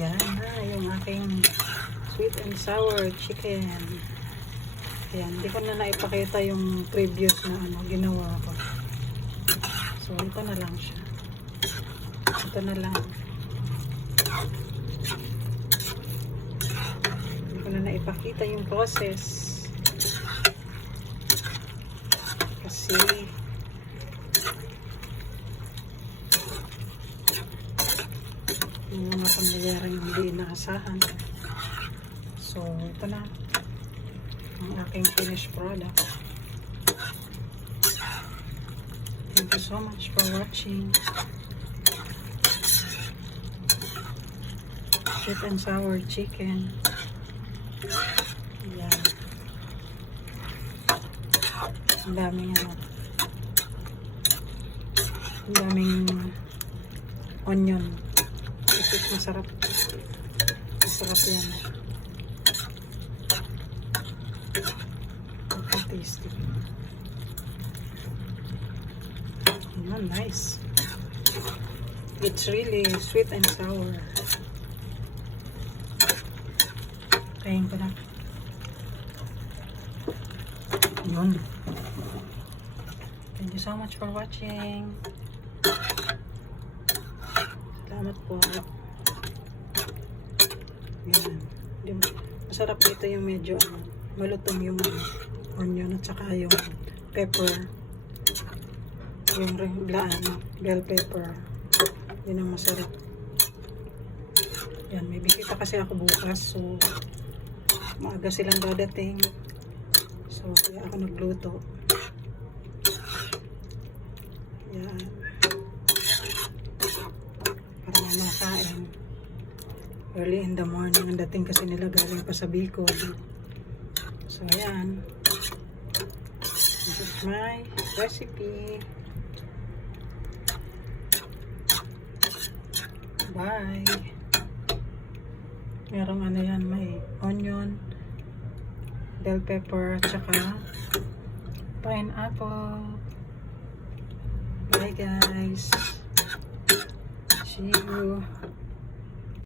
Yan na yung aking sweet and sour chicken. Ayan, hindi ko na naipakita yung previous na ginawa ko. So, ito na lang siya. Ito na lang. Hindi ko na naipakita yung process. Kasi yung mga pangyayaring hindi inaasahan. So, ito na ang aking finished product. Thank you so much for watching. Sweet and sour chicken. Yan. Ang daming ang daming onion. Isip masarap. Masarap yan. Tasty. Nice. It's really sweet and sour. Kain ko na. Yun. Thank you so much for watching. Salamat po. Yan. Masarap dito yung medyo malutong yung onion at saka yung pepper. Yung bell pepper. Yun ang masarap. Yan, may bisita kasi ako bukas. So, maaga silang dadating. So, kaya ako nagluto. Yan. Para may makain. Early in the morning. Ang dating kasi nila galing pa sa Bicol. So, ayan. This is my recipe. Bye. Merong yan, may onion, bell pepper, tsaka pineapple. Bye guys. See you.